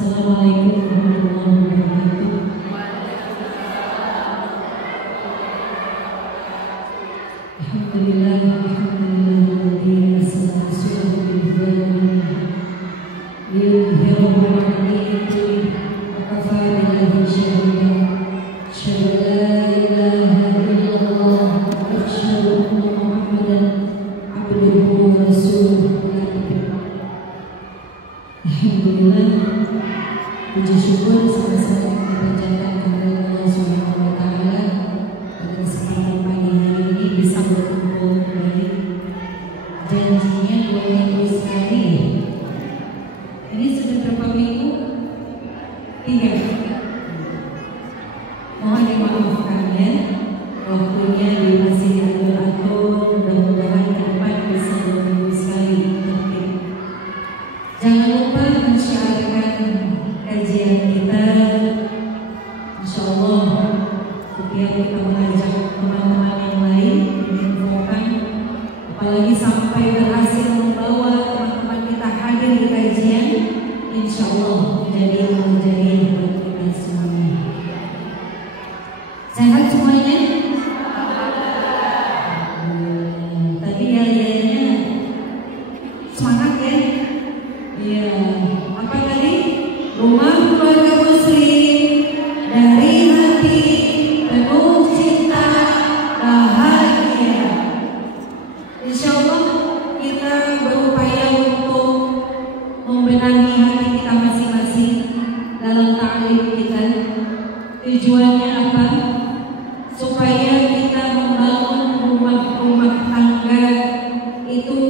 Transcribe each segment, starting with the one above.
Assalamualaikum warahmatullahi wabarakatuh. Alhamdulillah, alhamdulillah, wassalatu alhamdulillah, puji syukur selesai dipanjatkan kepada Allah Subhanahu wa Ta'ala. Pada kesempatan pagi hari ini bisa berkumpul kembali. Janjinya 2 minggu sekali. Ini sudah berapa minggu? 3. Mohon dimaafkan ya, waktunya masih diatur-atur. Mudah-mudahan ke depan bisa 2 minggu sekali. Jangan lupa mensyiarkan kajian kita. Insya Allah setiap kita mengajak teman-teman yang lain menginfokan, apalagi sampai berhasil membawa teman-teman kita hadir di kajian, insya Allah menjadi buat kita semuanya. Sehat semuanya? Tadi ya semangat ya. Iya, apa tadi? Rumah keluarga muslim dari hati penuh cinta bahagia. Insya Allah kita berupaya untuk membenahi hati kita masing-masing dalam ta'lim kita. Tujuannya apa? Supaya kita membangun rumah-rumah tangga itu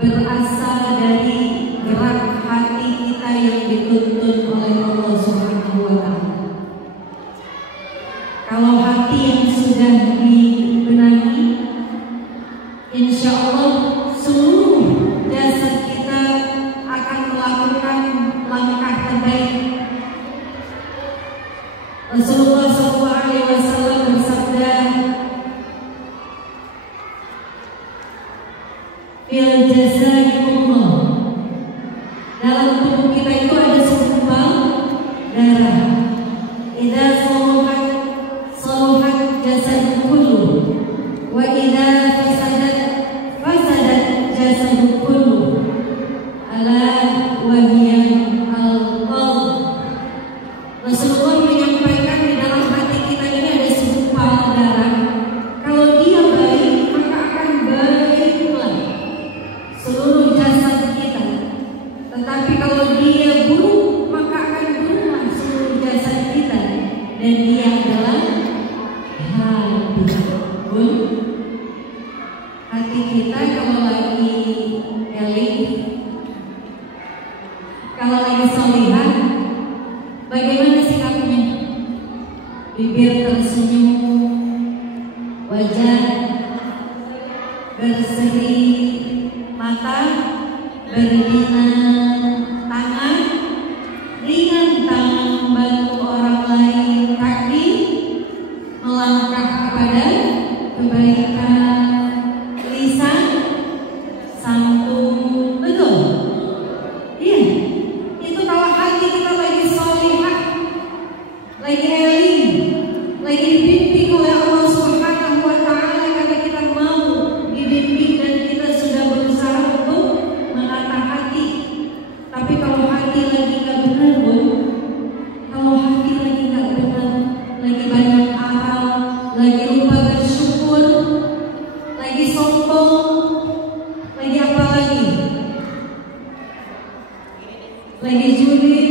berasal dari gerak hati kita yang dituntun oleh Allah Subhanahu wa Ta'ala. Kalau hati yang sudah dibenahi, insya Allah seluruh jasad kita akan melakukan langkah terbaik. Rasulullah SAW bersabda, fil jasadikumullah, dalam tubuh kita itu ada segumpal darah. Idza saluhat jasad kullu, wa idza fasadat jasad kullu. Ala wa hiya al-qalb. Rasulullah menyampaikan di dalam hati kita ini ada segumpal darah. Kalau dia baik, maka akan baik pula seluruh jasad kita. Tetapi kalau dia buruk, maka akan buruk seluruh jasad kita. Dan dia adalah hati. Hati kita kalau lagi eling, kalau lagi solihah, bagaimana sikapnya? Bibir tersenyum, wajah berseri, mata berbinar, tangan ringan, tangan membantu orang lain, kaki melangkah kepada kebaikan, lisan santun. Betul? Iya. Itu kalau hati kita lagi sholihah, lagi eling, lagi dibimbing oleh Allah Subhanahu wa Ta'ala, karena kita mau dibimbing dan kita sudah berusaha untuk menata hati. Tapi kalau hati lagi gak benar, kalau hati lagi gak benar, lagi banyak aral, lagi lupa bersyukur, lagi sombong, lagi apa lagi? Lagi julid,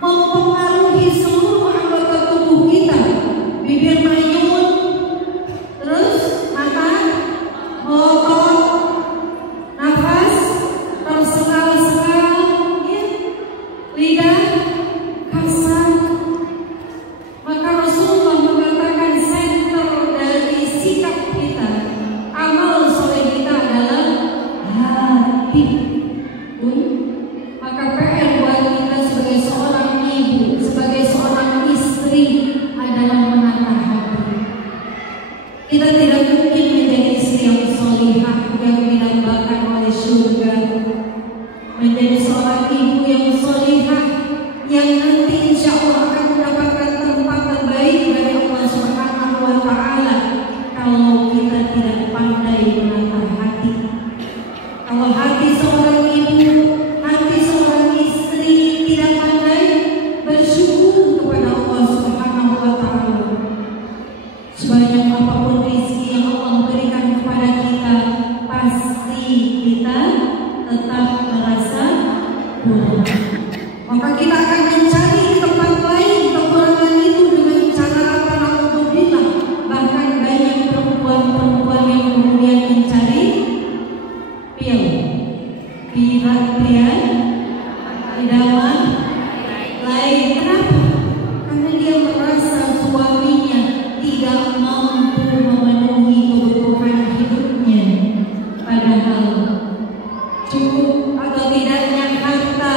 mempengaruhi seluruh anggota tubuh kita. Bibir manyun, terus mata melotot, nafas tersengal-sengal, ya. Lidah kasar. Maka Rasulullah mengatakan senter dari sikap kita, amal soleh kita adalah hati. Maka PR buat kita sebagai seorang ibu, seorang ibu yang solihah yang nanti insya Allah akan mendapatkan tempat terbaik dari Allah Subhanahu wa Ta'ala kalau kita tidak pandai menata hati. Kalau hati seorang ibu, hati seorang istri tidak pandai bersyukur kepada Allah Subhanahu wa Ta'ala, sebanyak apapun rezeki yang Allah berikan kepada kita, pasti kita tetap merasa kurang. Maka kita akan mencari di tempat lain kekurangan itu dengan cara apa? Alhamdulillah. Bahkan banyak perempuan-perempuan yang kemudian mencari pil, pilihan, idaman lain. Kenapa? Karena dia merasa suaminya tidak mampu memenuhi kebutuhan hidupnya. Padahal cukup atau tidaknya harta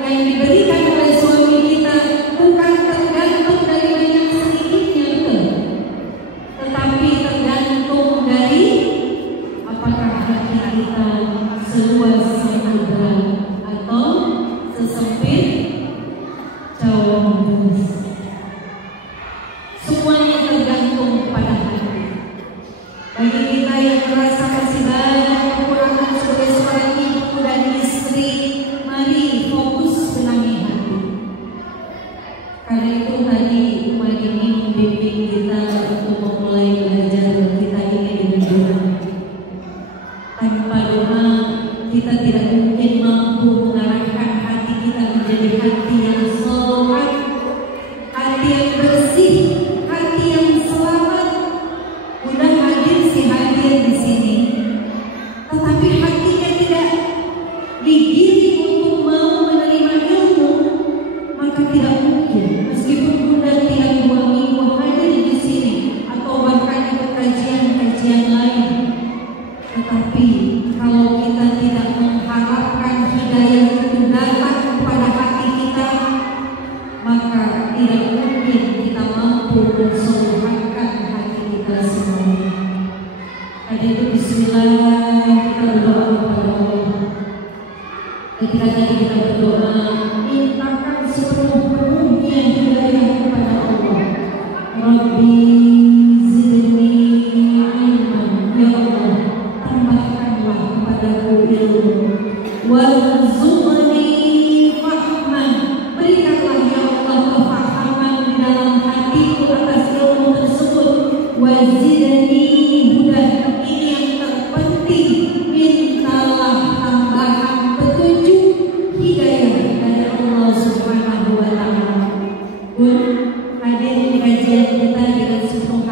yang diberikan oleh suami kita bukan tergantung dari banyak sedikitnya, betul, tetapi tergantung dari apakah hati kita seluas samudra atau sesempit cawan. Semuanya tergantung pada hati. Bagi kita yang merasa masih banyak kekurangan sebagai seorang ibu dan istri, mari fokus benahi hati. Karena itu tadi Umar ini membimbing kita untuk memulai belajar kita ini dengan doa. Tanpa doa kita tidak mungkin mampu mengarahkan hati kita menjadi hati yang sholat, hati yang bersih, hati yang selamat. Udah hadir si hadir di sini, tetapi hatinya tidak digiring untuk mau menerima ilmu, maka tidak mungkin. Meskipun Bunda tiap 2 minggu hadir di sini atau bahkan ikut kajian-kajian lain, tetapi kalau kita tidak mengharapkan hidayah itu datang kepada hati kita, maka tidak mungkin kita mampu mensoluhkan hati kita semua. Tadi itu bismillah kita berdoa kepada Allah. Ketika tadi kita berdoa, mintakan sepenuh-penuhnya hidayah kepada Allah. Rabbi zidni ilman, ya Allah, tambahkanlah kepadaku ilmu. Warzuqni fahman, berikanlah ya Allah kefahaman di dalam hatiku atas ilmu tersebut. Wazidni huda, ini yang terpenting, mintalah tambahan petunjuk hidayah dari Allah Subhanahu wa Ta'ala. Pun hadir di kajian kita dengan sepenuh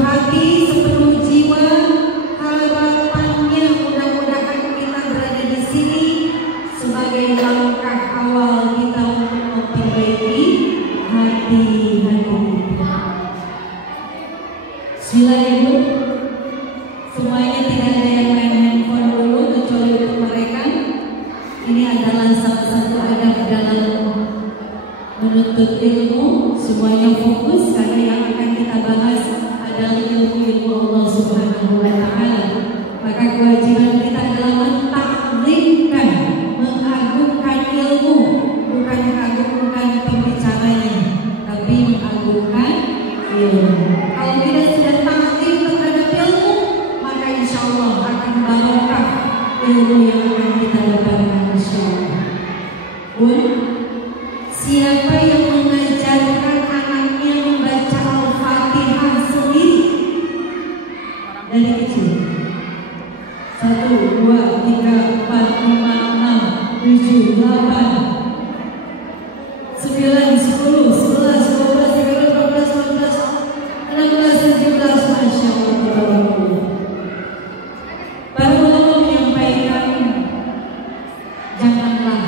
hati, sepenuh jiwa. Harapannya mudah-mudahan kita berada di sini sebagai langkah awal kita untuk memperbaiki hati kita. Sila Ibu, semuanya tidak ada yang main handphone dulu kecuali untuk mereka. Ini adalah salah satu adab dalam menuntut ilmu. Semuanya fokus karena yang akan kita bahas adalah ilmu Allah Subhanahu wa Ta'ala. Maka kewajiban kita adalah mentaklimkan, mengagungkan ilmu, bukan mengagungkan pembicaranya, tapi mengagungkan ilmu. Kalau kita sudah taklim terhadap ilmu, maka insya Allah akan barokah ilmu yang akan kita dapatkan, insya Allah. Siapa yang mengajarkan anaknya membaca Al-Fatihah sendiri dari kecil? 1, 2, 3, 4, 5, 6, 7, 8, 9, 10, 11, 12, 13, 14, 15, 16, 17, 18, 19, 20, 16, Masya Allah. Para ulama menyampaikan, janganlah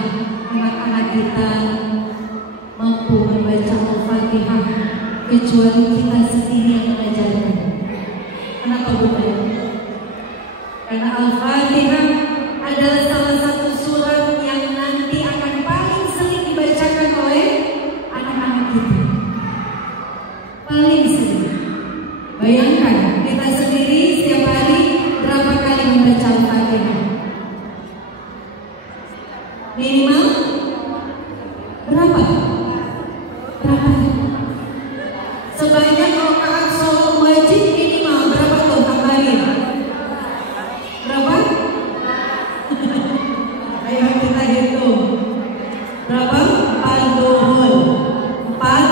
anak-anak kita mampu membaca Al-Fatihah kecuali kita sendiri yang mengajarkan. Kenapa bukan? Karena Al-Fatihah adalah salah satu surat yang nanti akan paling sering dibacakan oleh anak-anak kita. Paling sering. Bayangkan kita sendiri setiap hari berapa kali membaca Al-Fatihah? Minimal berapa? Berapa? Sebanyak rakaat sholat wajib minimal berapa tuh tambahin? Berapa? Ayo kita hitung. Berapa? 4 zuhur, 4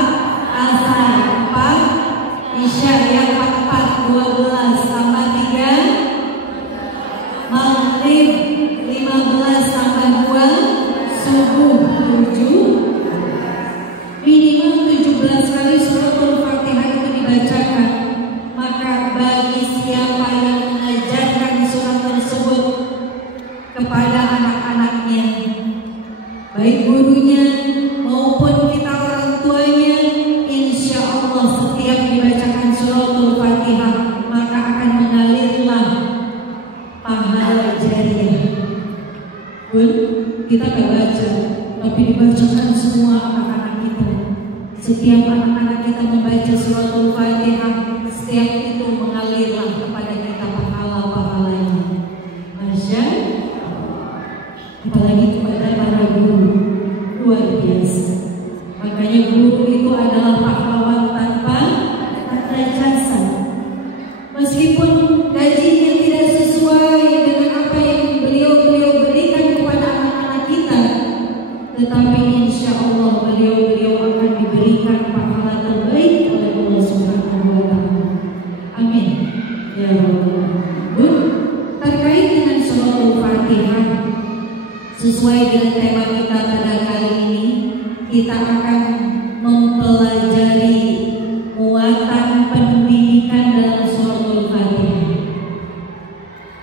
asar, 4 isya, yang 4 12 tambah 3 maghrib, 15 tambah 2 subuh, 7. Minimal 17 kali suratul Fatihah itu dibacakan. Maka bagi siapa yang mengajarkan surat tersebut kepada anak-anaknya, baik gurunya maupun kita orang tuanya, insya Allah setiap dibacakan suratul Fatihah maka akan mengalirlah pahala jariah. Pun kita gak baca, tapi dibacakan semua anak-anak kita. Setiap anak-anak kita membaca suratul Fatihah, setiap itu mengalirlah kepada kita pahala-pahalanya. Masya Allah. Apalagi kepada para guru, luar biasa. Makanya guru itu adalah pahlawan tanpa jasa. Meskipun gajinya tidak sesuai dengan apa yang beliau berikan kepada anak-anak kita, tetapi insya Allah beliau akan diberikan pahala terbaik oleh Allah Subhanahu wa Ta'ala. Amin ya Rabbal Alamin. Terkait dengan suratul Fatihah, sesuai dengan tema kita pada kali ini, kita akan mempelajari muatan pendidikan dalam suratul Fatihah.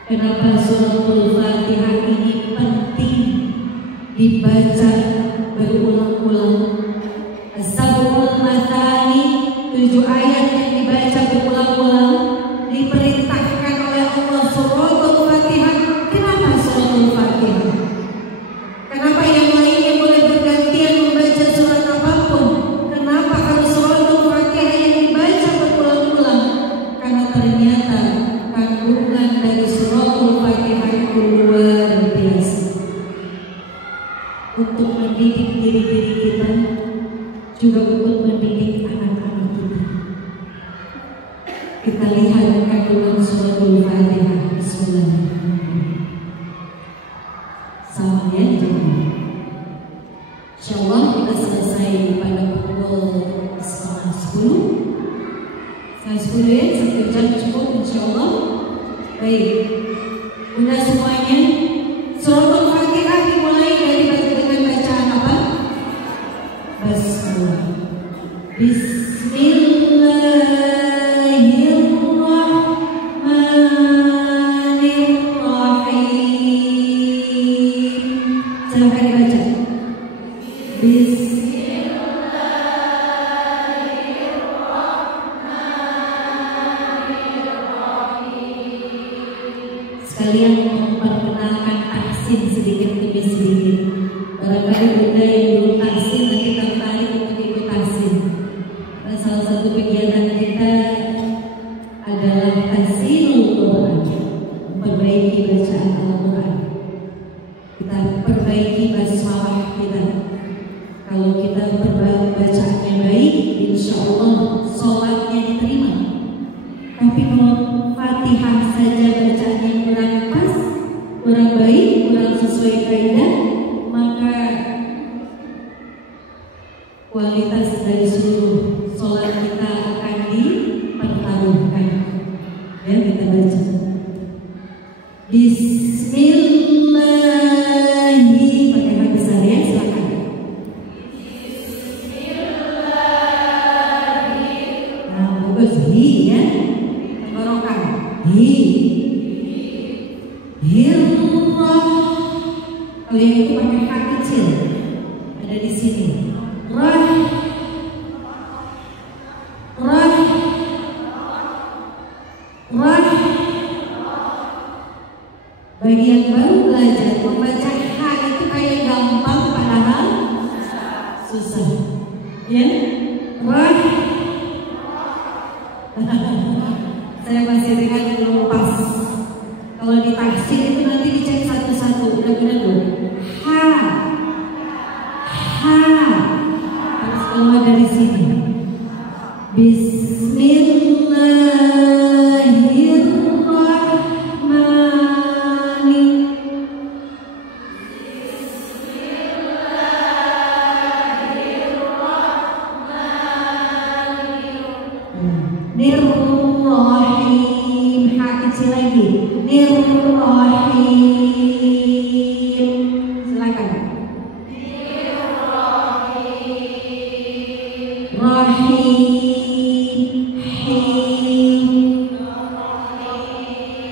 Kenapa suratul Fatihah ini penting dibaca berulang-ulang? As-sab'ul mathani, 7 ayat yang dibaca berulang-ulang, diperintahkan oleh Allah suratul Fatihah. Kenapa suratul Fatihah? Kenapa yang lainnya boleh bergantian membaca surat apapun? Kenapa harus suratul Fatihah yang dibaca berulang-ulang? Karena ternyata kandungan dari suratul Fatihah itu luar biasa untuk mendidik diri kita, juga untuk mendidik anak-anak kita. Kita lihat kandungan suratul Fatihah. Bismillahirrahmanirrahim. Sama ya, insyaallah kita selesai pada pukul 9:30 ya, 1 jam cukup insyaallah. Baik, udah semuanya. Suratul Fatihah dimulai dengan bacaan apa? Basmalah. Bismillahirrahmanirrahim. Silahkan dibaca. Sekalian memperkenalkan tahsin sedikit demi sedikit. Barangkali bunda yang belum tahsin nanti tertarik untuk ikut tahsin. Dan salah satu kegiatan kita adalah tahsinul Quran, memperbaiki bacaan Al-Quran. Kita perbaiki basmalah kita. Kalau kita bacaannya baik, insya Allah sholatnya diterima. Tapi kalau Fatihah saja bacaannya kurang pas, kurang baik, kurang sesuai kaidah, maka kualitas dari seluruh sholat kita akan dipertaruhkan. Ya, kita baca. Bismillahi, Fatihah besar ya, silakan. Nah, bagus, hi ya, tenggorokan, hi. Hirrah. Kalau yang itu pakai H kecil, ada di sini. Rah. Bagi yang baru belajar membaca H itu kayak gampang, padahal susah. Ya, Rah. Saya masih ingat belum pas. Kalau di tahsin itu nanti dicek satu-satu, udah benar belum? H. Silakan. Rahim.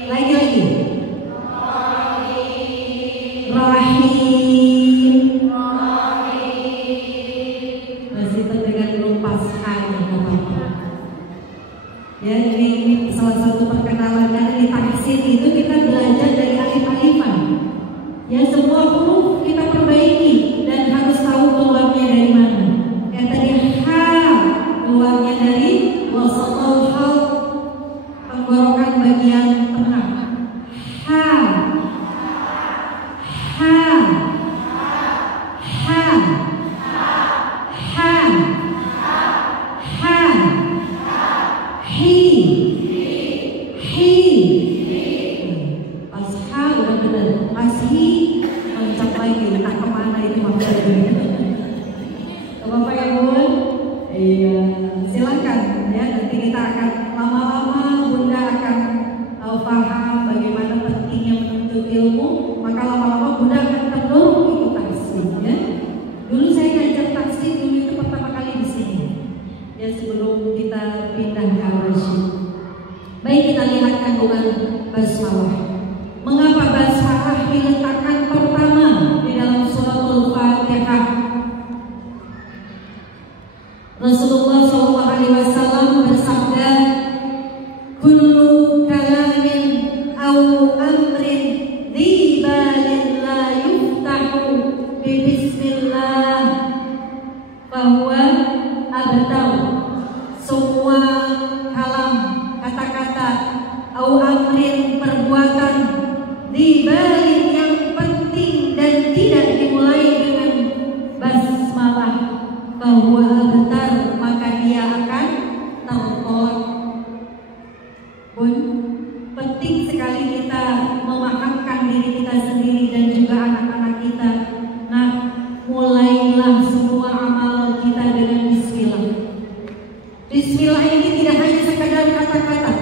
Lagi. Rahim. Masih terdengar belum pasang ya, ini salah satu perkenalan dari tahsin itu kita belajar dari alif-alifan. Ya, semua huruf kita perbaiki dan harus tahu keluarnya dari mana. Yang tadi ha keluarnya dari wasatul hal, tenggorokan bagian tengah. Ha, ha, ha, ha, ha, hi, pas ha udah bener, pas hi loncat lagi, entah kemana itu maksudnya. Bapak ya Bun, iya, silakan ya, nanti kita akan lama-lama Bunda akan paham bagaimana pentingnya menuntut ilmu, maka lama-lama Bunda akan terdorong ikut tahsin ya. Dulu saya ngajar tahsin dulu itu pertama kali di sini ya, sebelum kita pindah ke Al-Rasyid. Baik, kita lihat kandungan basmalah. Mengapa basmalah diletakkan pertama di dalam suratul Fatihah? Rasulullah SAW bersabda, kullu kalamin au amrin dhibalin la yuftahu bi bismillah fahuwa abtar. Semua kalam, kata-kata, au amrin, perbuatan, dhibalin, yang penting dan tidak dimulai dengan basmalah, fahuwa abtar, maka dia akan tertolak. Bun, penting sekali kita memahamkan diri kita sendiri dan juga anak-anak kita. Nah, mulailah semua amal kita dengan bismillah. Bismillah ini tidak hanya sekadar kata-kata,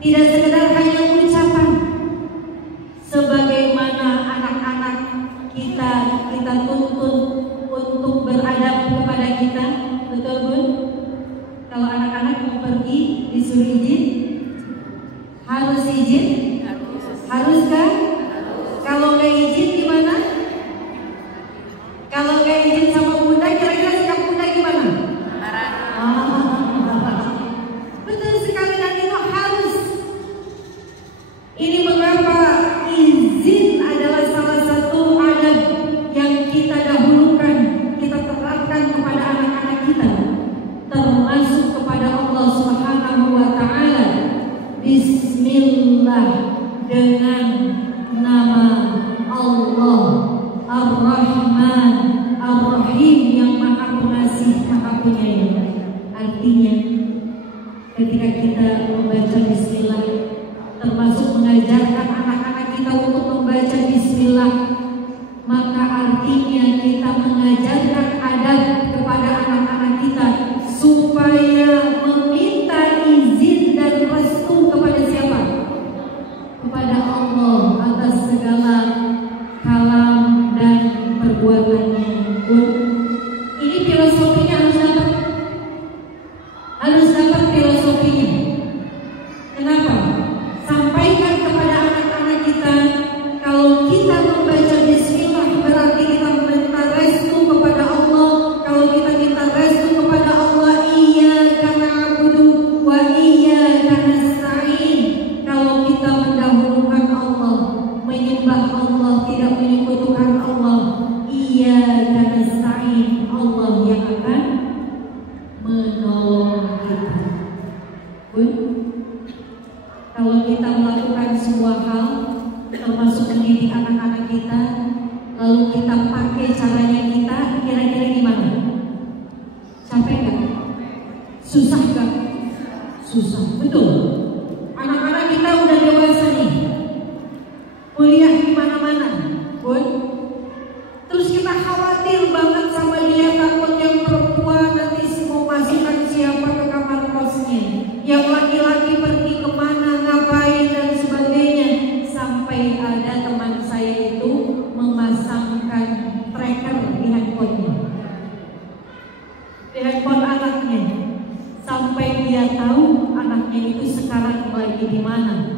tidak sekadar hanya ucapan. Sebagaimana anak-anak kita tuntut untuk beradab kepada kita, betul Bun? Kalau anak-anak mau pergi disuruh izin, harus izin? Haruskah? Kalau nggak izin gimana? Kalau nggak izin sama Bunda, kira-kira sikap Bunda gimana? Betul sekali, dan itu harus. Ini mengapa izin adalah salah satu adab yang kita dahulukan, kita terapkan kepada anak-anak kita, termasuk kepada Allah Subhanahu wa Ta'ala. Bismillah, dengan nama Allah Ar-Rahman Ar-Rahim, yang Maha Pengasih, Maha Penyayang. Artinya, ketika kita membaca bismillah, termasuk mengajarkan anak-anak kita untuk membaca bismillah, maka artinya kita mengajarkan adab kepada anak-anak kita supaya meminta izin dan restu kepada siapa? Kepada Allah atas segala kalam dan perbuatannya. Ini filosofinya harus dapat filosofinya. Kenapa? Sampaikan kepada anak-anak kita, kalau kita membaca bismillah berarti kita meminta restu kepada Allah. Kalau kita minta restu kepada Allah, iyyaka na'budu wa iyyaka nasta'in. Kalau kita mendahulukan Allah, menyembah Allah, tidak menyekutukan Allah, iyyaka nasta'in, Allah yang akan menolong kita. Bun, kalau kita melakukan sebuah hal, termasuk mendidik anak-anak kita, lalu kita pakai caranya kita, kira-kira gimana? Capek gak? Susah gak? Susah, betul. Anak-anak kita udah dewasa nih, kuliah di mana-mana, Bun. Terus kita khawatir banget sama dia, takut yang perempuan nanti mau masukkan siapa ke kamar kosnya, yang laki-laki pergi kemana, ngapain dan sebagainya. dia tahu anaknya itu sekarang lagi di mana,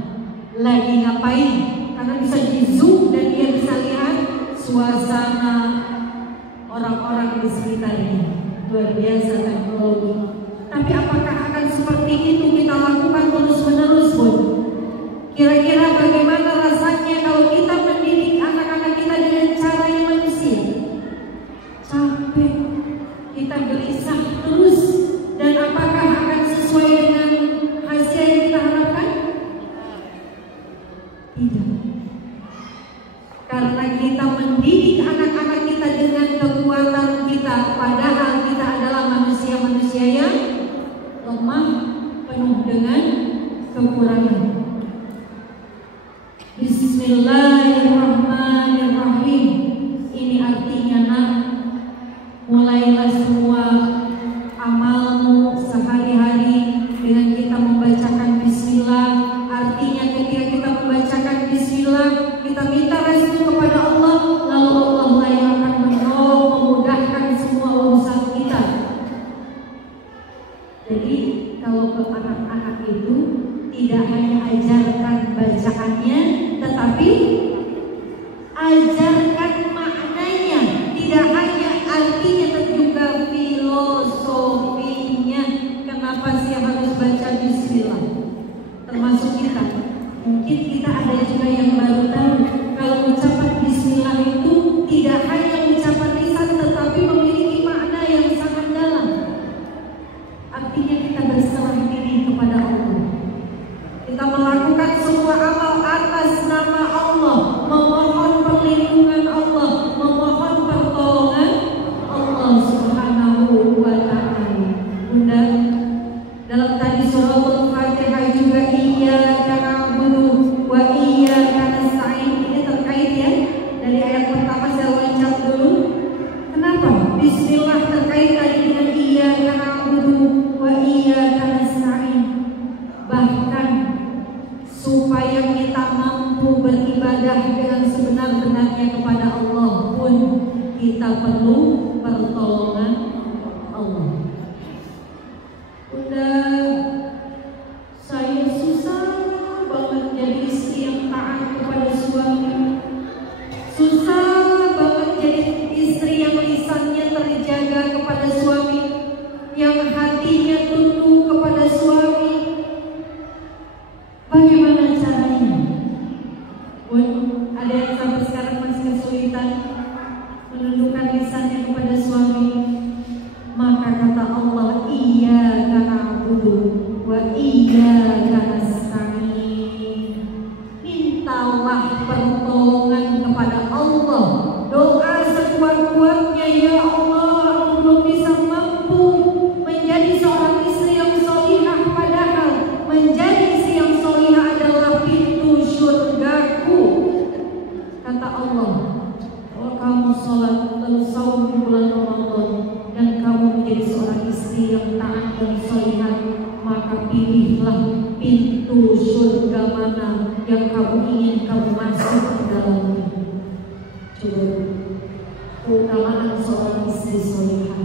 lagi ngapain, karena bisa di zoom dan dia bisa lihat suasana orang-orang di sekitarnya. Luar biasa teknologi. Tapi apakah akan seperti itu kita lakukan terus-menerus, Bun? Kira-kira bagaimana rasanya kalau kita mendidik anak-anak kita dengan cara yang manusia? Capek, kita gelisah terus, dan apakah akan sesuai dengan hasil yang kita harapkan? Tidak. Karena kita mendidik anak-anak kita dengan kekuatan kita, padahal kita adalah manusia-manusia yang lemah, penuh dengan kekurangan. Bismillahirrahmanirrahim. Ini artinya, nak, mulailah semua amalmu sehari-hari dengan kita membacakan bismillah. Artinya ketika kita membacakan bismillah, kita minta restu kepada Allah, lalu Allah lah yang akan menolong, memudahkan semua urusan kita. Jadi kalau ke anak-anak itu tidak hanya ajarkan bacaannya, tetapi ajarkan maknanya. Tidak hanya artinya, tapi juga filosofinya. Kenapa sih harus baca bismillah? Termasuk kita. Mungkin kita ada juga yang baru tahu kalau ucapan bismillah itu tidak hanya ucapan lisan, tetapi memiliki makna yang sangat dalam. Artinya kita berserah diri kepada Allah. Kita melakukan semua amal atas nama Allah, memohon perlindungan Allah, memohon pertolongan Allah Subhanahu wa ta'ala. Bunda, dalam tadi surah Al-Fatihah juga iyyaka na'budu wa iyyaka nasta'in. Ini terkait ya, dari ayat pertama saya loncat dulu. Kenapa? Bismillah terkait tadi dengan iyyaka na'budu wa iyyaka nasta'in. Bahkan supaya kita mampu beribadah dengan sebenar-benarnya kepada Allah pun kita perlu pertolongan Allah. Udah, saya susah banget jadi istri yang taat kepada suami. Susah banget jadi istri yang lisannya terjaga kepada suami, yang hatinya tunduk kepada suami. Bagaimana caranya? Bun, ada yang sampai sekarang masih kesulitan menundukkan lisannya kepada suami. Maka kata Allah, iyyaka na'budu wa iyyaka nasta'in. Mintalah pertolongan kepada Allah. Doa sekuat-kuatnya, ya Allah, aku belum bisa mampu menjadi seorang istri yang solihah, padahal menjadi istri yang solihah adalah pintu surgaku. Kata Allah, kalau kamu sholat terus saum di bulan Ramadan dan kamu menjadi seorang istri yang taat dan solihah, maka pilihlah pintu surga mana yang kamu ingin kamu masuk ke dalamnya. Coba, keutamaan seorang istri solihah.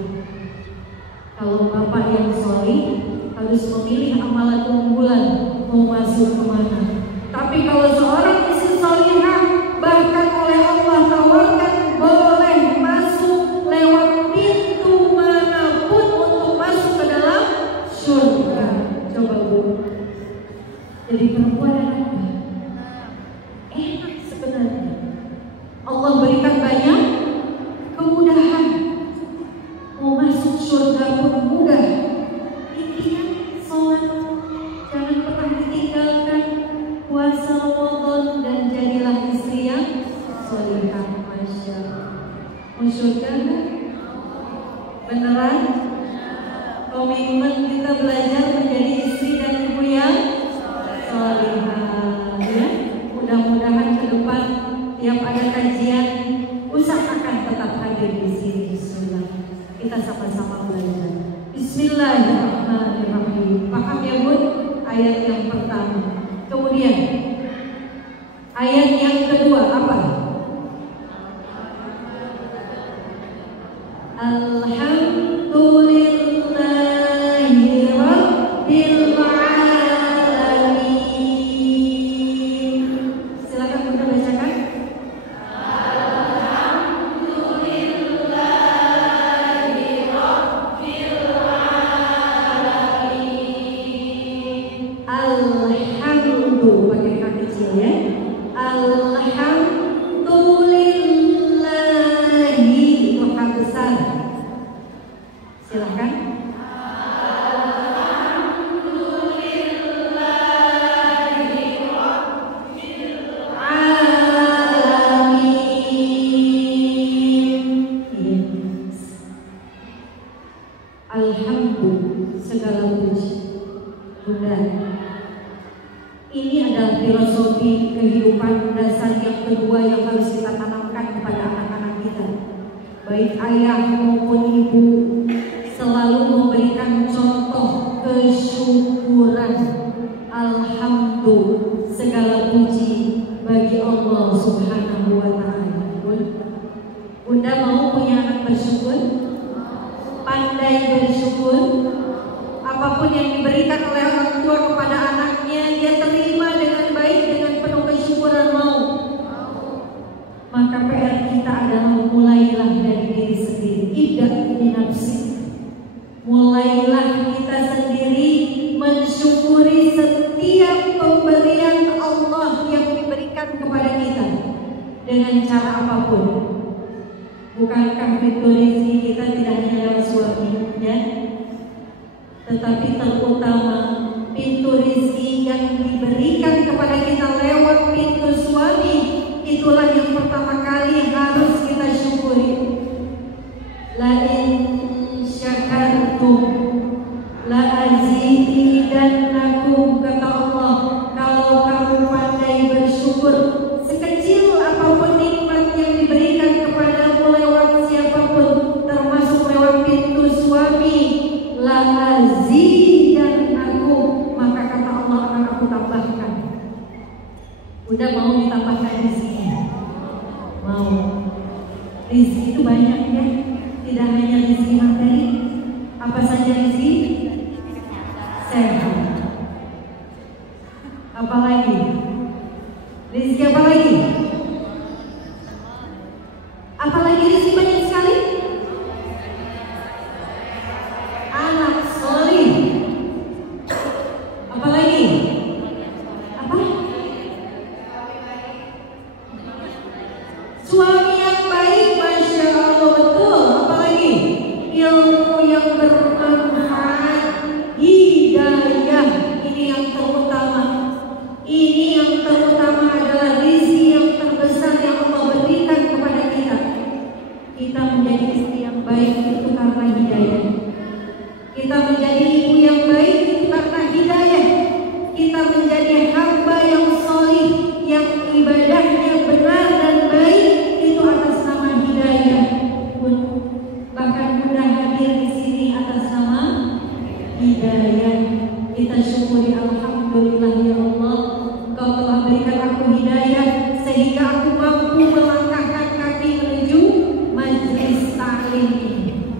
Kalau bapak yang solih harus memilih amalan unggulan mau masuk kemana. Tapi kalau seorang istri solihah, bahkan oleh Allah tawarkan boleh masuk lewat pintu manapun untuk masuk ke dalam surga. Coba Bu, jadi perempuan enak, enak sebenarnya. Allah berikan banyak kemudahan, mau masuk surga pun mudah. Intinya sholat jangan pernah ditinggalkan, puasa Ramadan, dan jadilah istri yang solihah. Masya Allah. Mau surga kan? Beneran? Komitmen kita belajar menjadi istri dan ibu yang solihah ya. Mudah-mudahan ke depan tiap ada kajian usahakan tetap hadir di sini. Bismillah. Kita sama-sama belajar. Bismillahirrahmanirrahim. Paham ya Bun? Ayat yang pertama. Kemudian ayat yang kedua apa? Alhamdulillahi Rabbil baik ayah maupun ibu, selalu memberikan contoh kesyukuran. Alhamdulillah, segala puji bagi Allah Subhanahu wa ta'ala. Bunda mau punya anak bersyukur, pandai bersyukur. Apapun yang diberikan oleh orang tua kepada anaknya, dia terima dengan baik, dengan penuh kesyukuran. Mau. Maka PR kita adalah mulailah dari diri sendiri. Ibda bi nafsi. Mulailah kita sendiri mensyukuri setiap pemberian Allah yang diberikan kepada kita dengan cara apapun. Bukankah pintu rezeki kita tidak hanya lewat suaminya, tetapi terutama pintu rezeki yang diberikan kepada kita lewat pintu suami, itulah yang pertama kali harus kita syukuri. La in syakartum la azidannakum, kata Allah, kalau kamu pandai bersyukur, sekecil apapun nikmat yang diberikan kepadamu lewat siapapun, termasuk lewat pintu suami, la azidannakum, maka kata Allah akan aku tambahkan. Udah mau ditambahkan rezekinya? Mau. Rezeki itu banyak ya, tidak hanya rezeki materi. Apa saja rezeki? Sehat. Apalagi? Rezeki apa lagi? Apalagi rezeki banyak sekali? Anak solih. Apalagi? Apa? Suami yang baik, masya Allah, betul. Apalagi? Ilmu yang bermanfaat, hidayah. Ini yang terutama. Ini yang terutama adalah rezeki yang terbesar yang Allah berikan kepada kita. Kita menjadi istri yang baik itu karena hidayah. Kita menjadi ibu yang baik itu karena hidayah. Kita menjadi hamba yang solih, yang ibadahnya benar dan baik, itu atas nama hidayah. Bahkan Bunda hadir di sini atas nama hidayah. Kita syukuri, alhamdulillah ya Allah, Engkau telah berikan aku hidayah sehingga aku mampu melangkahkan kaki menuju majlis taklim ini.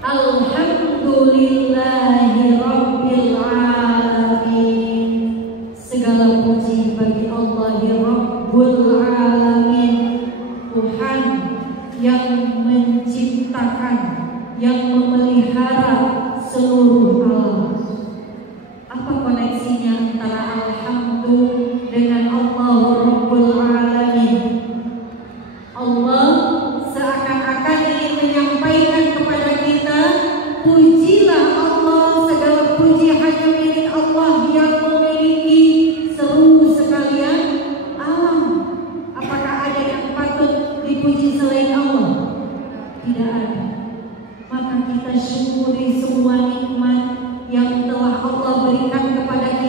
Alhamdulillahi rabbil alamin. Segala puji bagi Allah ya Rabbul alamin, Tuhan yang menciptakan, yang memelihara seluruh alam. Apa koneksinya antara alhamdulillah dengan Allah Rabbul alamin? Allah seakan-akan ingin menyampaikan kepada kita, pujilah Allah, segala puji hanya milik Allah yang memiliki seluruh sekalian alam. Apakah ada yang patut dipuji selain Allah? Tidak ada. Maka kita syukuri semua nikmat yang telah Allah berikan kepada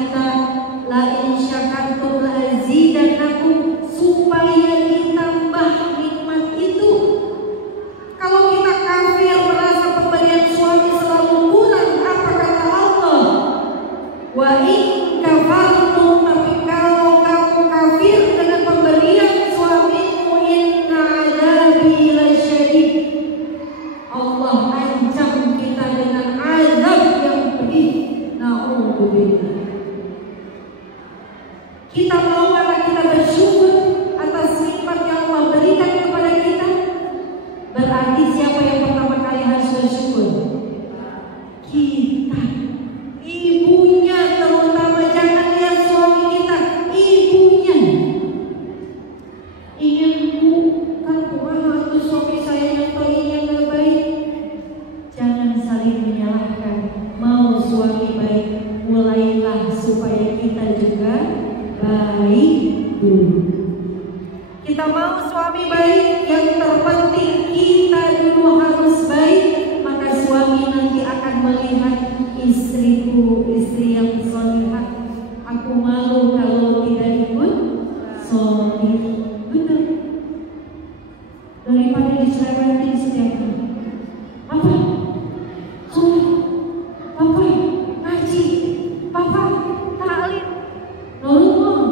pada diselewengin setiap hari. Apa? Sholat, papa ngaji, papa taklim, nolong.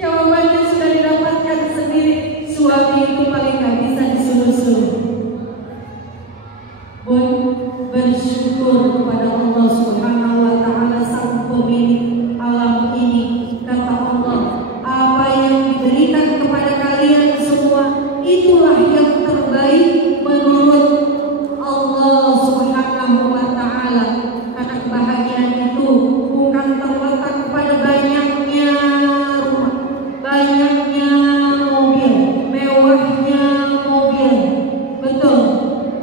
Jawabannya sudah didapatkan sendiri. Suami itu paling gak bisa disuruh-suruh. Bersyukur kepada Allah Subhanahu wa Ta'ala, sang pemilik alam ini. Kata Allah, apa yang diberikan kepada kalian semua itulah yang terbaik menurut Allah Subhanahu wa Ta'ala. Karena kebahagiaan itu bukan terletak pada banyaknya rumah, banyaknya mobil, mewahnya mobil, betul,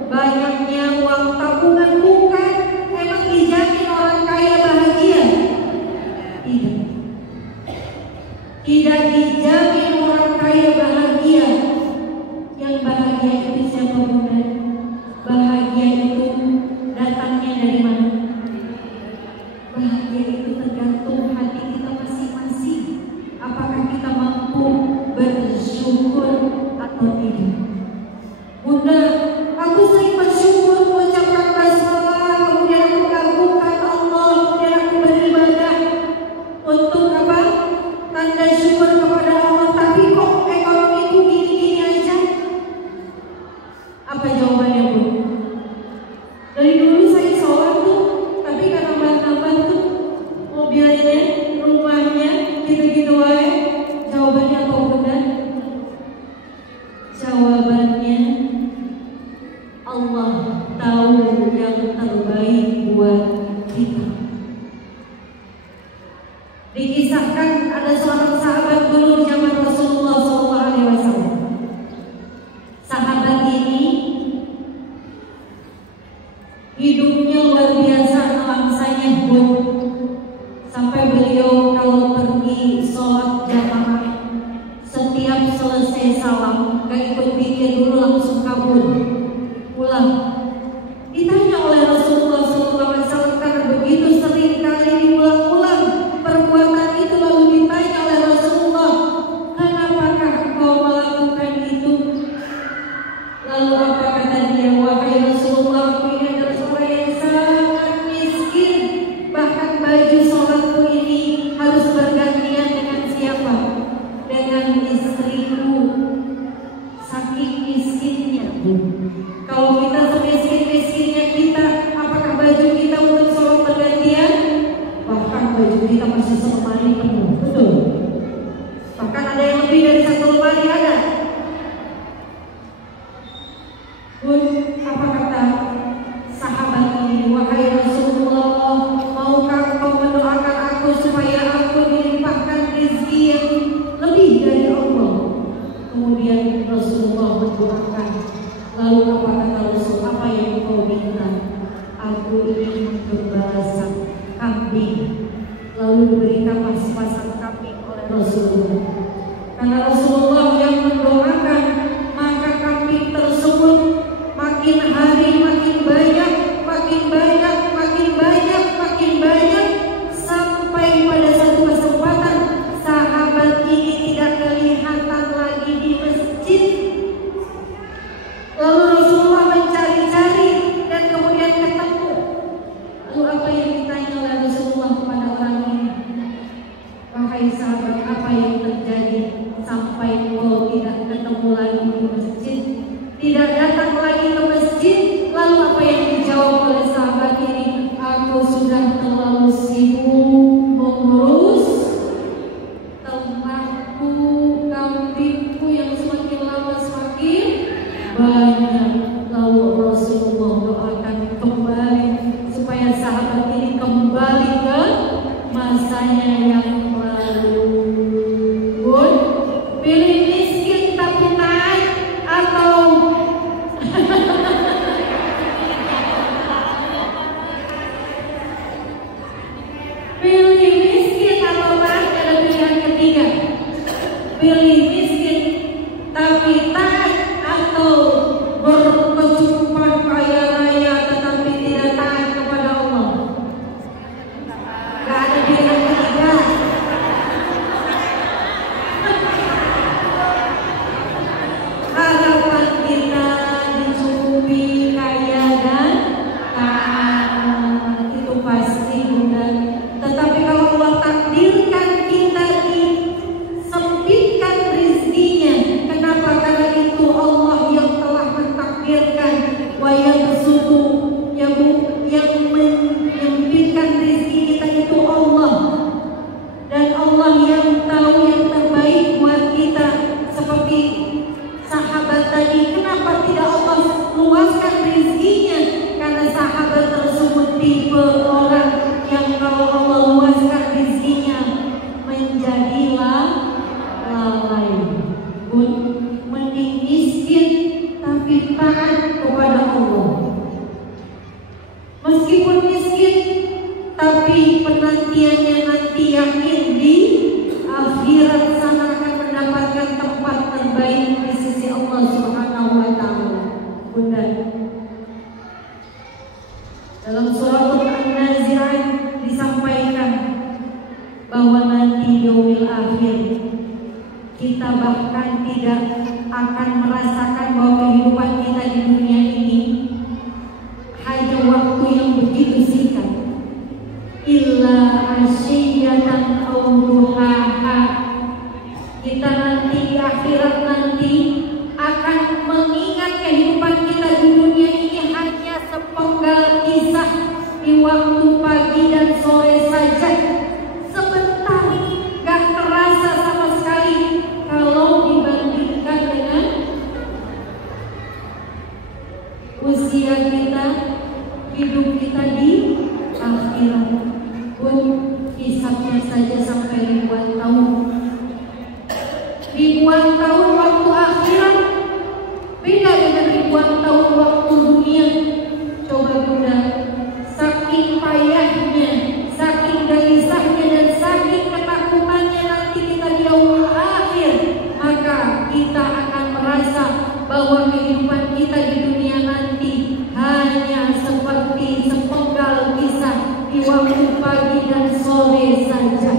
banyaknya uang tabungan, bukan. Emang dijamin orang kaya bahagia? Tidak. Tidak dijamin orang kaya bahagia. Yang bahagia itu siapa, Bunda? Bahagia itu datangnya dari mana? Bahagia itu tergantung hati kita masing-masing. Apakah kita mampu bersyukur atau tidak? Bunda, aku sering bersyukur, mengucapkan basmalah, kemudian aku mengagungkan Allah, kemudian aku beribadah. Untuk apa? Tanda syukur kepada Allah. Tapi kok ekonomiku gini-gini aja? Apa jawabannya, Bu? Dari dulu saya sholat tuh, tapi karena nambah-nambah tuh mobilnya, rumahnya, gitu-gitu aja. Jawabannya apa, Bunda? Jawabannya, Allah tahu yang terbaik buat kita. Dikisahkan ada seorang sahabat dulu di zaman Rasulullah SAW. Sahabat ini hidupnya luar biasa langsanya, Bu. Sampai beliau kalau pergi sholat jamaah, setiap selesai salam gak ikut pikir dulu, langsung kabur pulang. Ditanya oleh Rasulullah SAW, karena begitu sering kali diulang-ulang perbuatan itu, lalu ditanya oleh Rasulullah, kenapakah engkau melakukan itu? Lalu apa kata dia? Wahai Rasulullah, aku ini adalah seorang yang sangat miskin. Bahkan baju sholatku ini harus bergantian dengan siapa? Dengan istriku. Saking miskinnya, Bu. Kalau kita semiskin-miskinnya kita, apakah baju kita untuk sholat bergantian? Bahkan baju kita masih selemari penuh, betul? Bahkan ada yang lebih dari satu lemari, ada. Bun, apa kata sahabat ini? Wahai Rasulullah, maukah engkau mendoakan aku supaya aku dilimpahkan rezeki yang lebih dari Allah? Kemudian Rasulullah mendoakan. Lalu apa kata Rasul? Apa yang kau minta? Aku ingin menggembala kambing. Lalu diberikan sepasang kambing oleh Rasulullah. Karena Rasulullah yang mendoakan, maka kambing tersebut makin hari makin banyak, makin banyak, makin banyak, makin banyak, sampai pada satu kesempatan sahabat ini tidak kelihatan lagi di masjid. Lalu Rasulullah mencari-cari dan kemudian ketemu. Lalu apa yang ditanya oleh Rasulullah kepada orang ini? Wahai sahabat, apa yang terjadi sampai kau tidak ketemu lagi di masjid, tidak datang lagi ke masjid? Lalu apa yang dijawab oleh sahabat ini? Aku sudah terlalu sibuk mengurus tempatku, kambingku yang semakin lama semakin banyak. Lalu Rasulullah doakan kembali supaya sahabat ini kembali ke masanya yang lalu. Bun, pilih miskin tapi naik atau pilih miskin atau naik? Ada pilihan ketiga. Pilih miskin tapi taat atau berkecukupan kaya raya tetapi tidak taat kepada Allah. Gak ada pilihan ketiga. meluaskan rezekinya, karena sahabat tersebut tipe orang yang kalau Allah luaskan rezekinya menjadilah lalai. Pun mending miskin tapi taat kepada Allah. Meskipun miskin tapi penantiannya nanti yakin di akhirat sana akan mendapatkan tempat terbaik di sisi Allah Subhanahu wa taala. Bunda, dalam surah An-Nazi'at disampaikan bahwa nanti yaumil akhir kita bahkan tidak akan merasakan bahwa kehidupan kita di dunia ini hanya waktu yang begitu singkat. Illa asyiyatan aw duhaha. Kita nanti di akhirat nanti akan mengingat kehidupan kita di dunia ini hanya sepenggal kisah di waktu pagi dan sore saja. Sebentar, gak terasa sama sekali kalau dibandingkan dengan usia kita, hidup kita di akhirat. Pun hisabnya saja sampai ribuan tahun. Ribuan tahun waktu akhirat beda dengan ribuan tahun waktu dunia. Coba Bunda, saking payahnya, saking gelisahnya dan saking ketakutannya nanti kita di yaumul akhir, maka kita akan merasa bahwa kehidupan kita di dunia nanti hanya seperti sepenggal kisah di waktu pagi dan sore saja.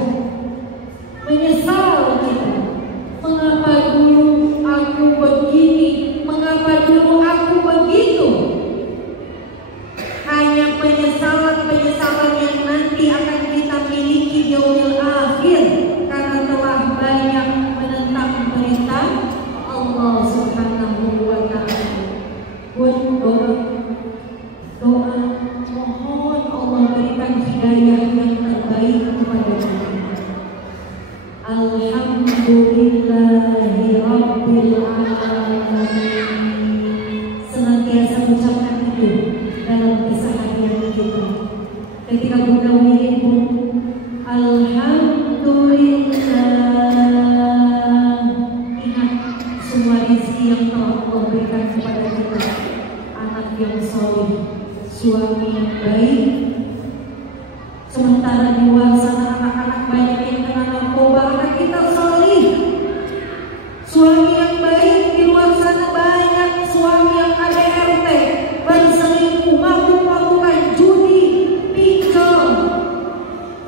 Menyesal kita, mengapa dulu aku begini, mengapa dulu aku begitu. Hanya penyesalan-penyesalan yang nanti akan kita miliki di yaumil akhir, karena telah banyak menentang perintah Allah Subhanahu wa taala. Buat doa mohon Allah berikan hidayah yang terbaik kepada kita. Alhamdulillahi Rabbil Alamin. Senantiasa ucapkan itu dalam keseharian kita. Ketika Bunda wirid pun Alhamdulillah. Ingat semua rezeki yang telah Allah berikan kepada kita. Anak yang soleh, suami yang baik. Sementara di luar sana anak-anak banyak yang kena narkoba, anak kita soleh. Suami yang baik, di luar sana banyak suami yang KDRT, berselingkuh, mabuk-mabukan, judi, pinjol,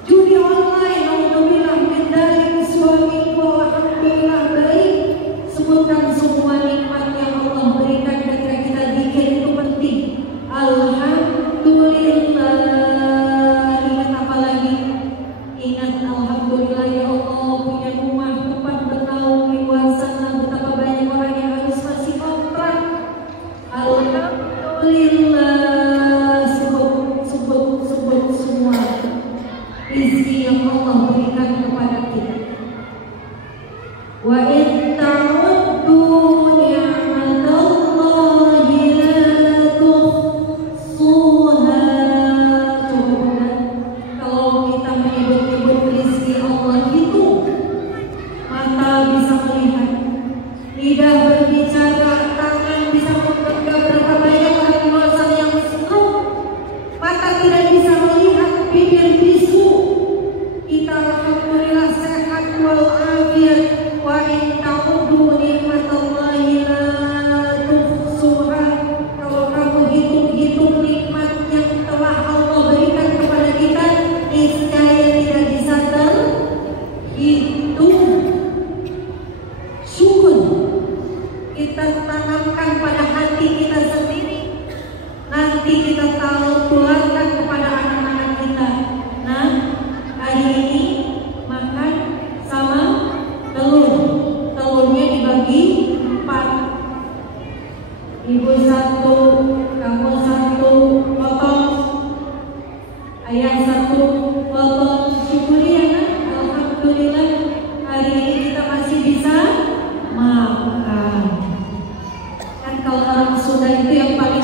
judi online. Alhamdulillah min dzalik, suami alhamdulillah baik. Sebutkan semua nikmat yang Allah berikan ketika kita zikir itu penting. Alhamdulillah. Ingat apa lagi? Ingat alhamdulillah ya Allah punya rumah tempat bernaung di luar sana. Betapa banyak orang yang harus masih kontrak. Alhamdulillah. Sebut semua rezeki yang Allah berikan kepada kita. Wa in ta'uddu ni'matallahi la tuhsuha. Kalau kita menyebut-nyebut rezeki Allah itu, mata bisa melihat, lidah berbicara, tangan bisa menggenggam berapa banyak orang di luar sana yang stroke, mata tidak bisa melihat, bibir bisu. Kita alhamdulillah sehat walafiat. Wa in ta'uddu ni'matallahi la tuhsuha. Kalau kamu hitung-hitung nikmat yang telah Allah berikan kepada kita, niscaya tidak bisa terhitung. Syukur kita tanamkan pada hati kita sendiri, nanti kita tularkan kepada anak-anak kita. Nah, hari ini makan sama telurnya dibagi 4. Ibu 1, kamu 1 potong, ayah 1 potong. Syukuri ya nak, alhamdulillah hari ini kita masih bisa makan. Kan kalau orang Sunda itu yang paling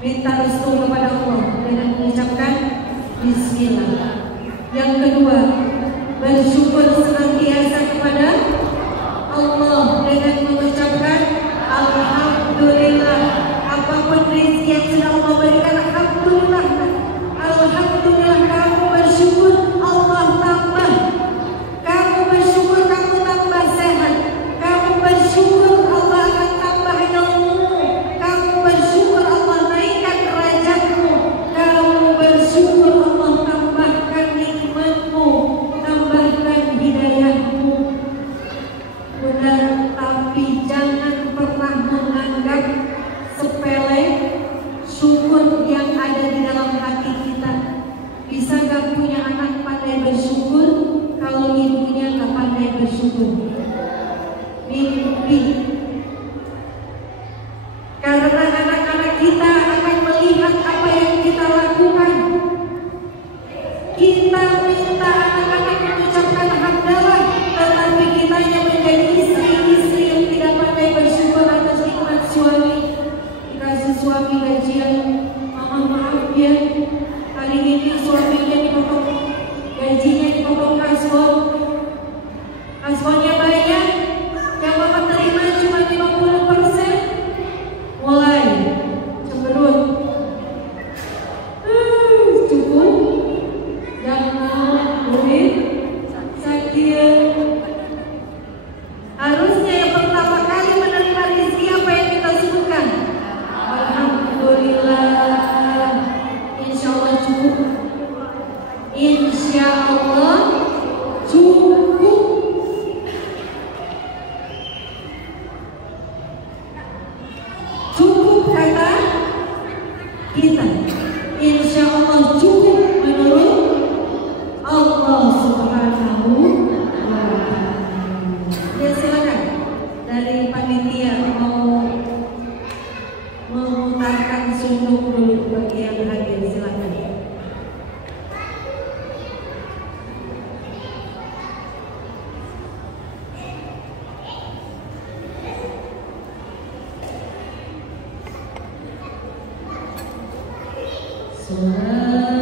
minta restu kepada Allah dengan mengucapkan Bismillah. Yang kedua, bersyukur senantiasa kepada Allah dengan mengucapkan Alhamdulillah. Apapun rezeki yang sudah Allah berikan, Alhamdulillah. Alhamdulillah, kamu bersyukur, Allah tambah. Kamu bersyukur, kamu tambah sehat. Kamu bersyukur, Allah akan tambah ilmu. Kamu bersyukur, Allah naikkan derajatmu. Kamu bersyukur, Allah tambahkan nikmatmu, tambahkan hidayahmu. Benar, tapi jangan pernah menganggap sepele syukur yang ada di dalam hati kita. Bisa gak punya anak pandai bersyukur kalau ibunya gak pandai bersyukur? Mimpi. Karena anak-anak kita akan melihat apa yang kita lakukan. Kita minta anak-anak mengucapkan hamdalah, tetapi kitanya menjadi istri-istri yang tidak pandai bersyukur atas nikmat suami. Dikasih suami gajian, mama maaf ya, hari ini suaminya dipotong, gajinya dipotong kasbon. Kasbonnya banyak, yang mama terima cuma 50%. Mulai cemberut. Cukup. Jangan duit sakit. Harusnya yang pertama kali menerima rezeki apa yang kita sebutkan? Alhamdulillah. Insya Allah cukup. Insya Allah cukup. Cukup kata kita. Insya Allah cukup menurut Allah Subhanahu wa Ta'ala. Ya, silakan dari panitia mau memutarkan sunduk dulu bagi yang hadir, silakan. Suara